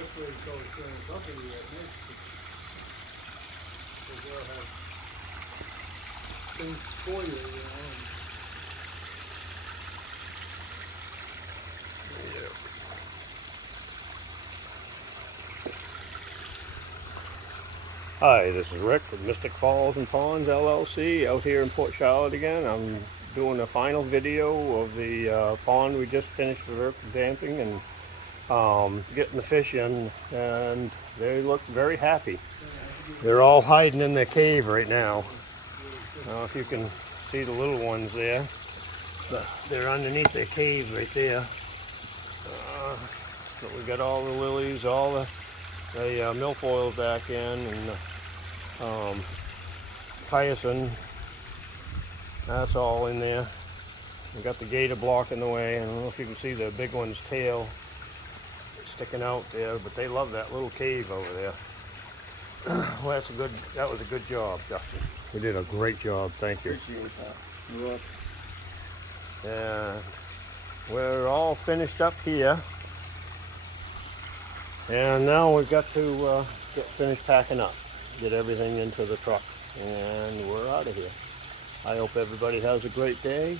especially so it's in a bucket yet next to because they'll have things spoil it, you know. Hi, this is Rick with Mystic Falls and Ponds LLC out here in Port Charlotte again. I'm doing a final video of the pond we just finished vamping and getting the fish in, and they look very happy. They're all hiding in the cave right now. I don't know if you can see the little ones there, but they're underneath the cave right there. But we got all the lilies, all the milfoil back in, and hyacinth, that's all in there. We got the gator blocking the way. I don't know if you can see the big one's tail sticking out there, but they love that little cave over there. Well, that was a good job, Justin. You did a great job, thank you. Appreciate that. You're welcome. And we're all finished up here. And now we've got to get finished packing up, get everything into the truck, and we're out of here. I hope everybody has a great day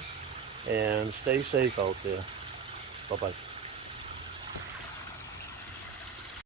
and stay safe out there. Bye-bye.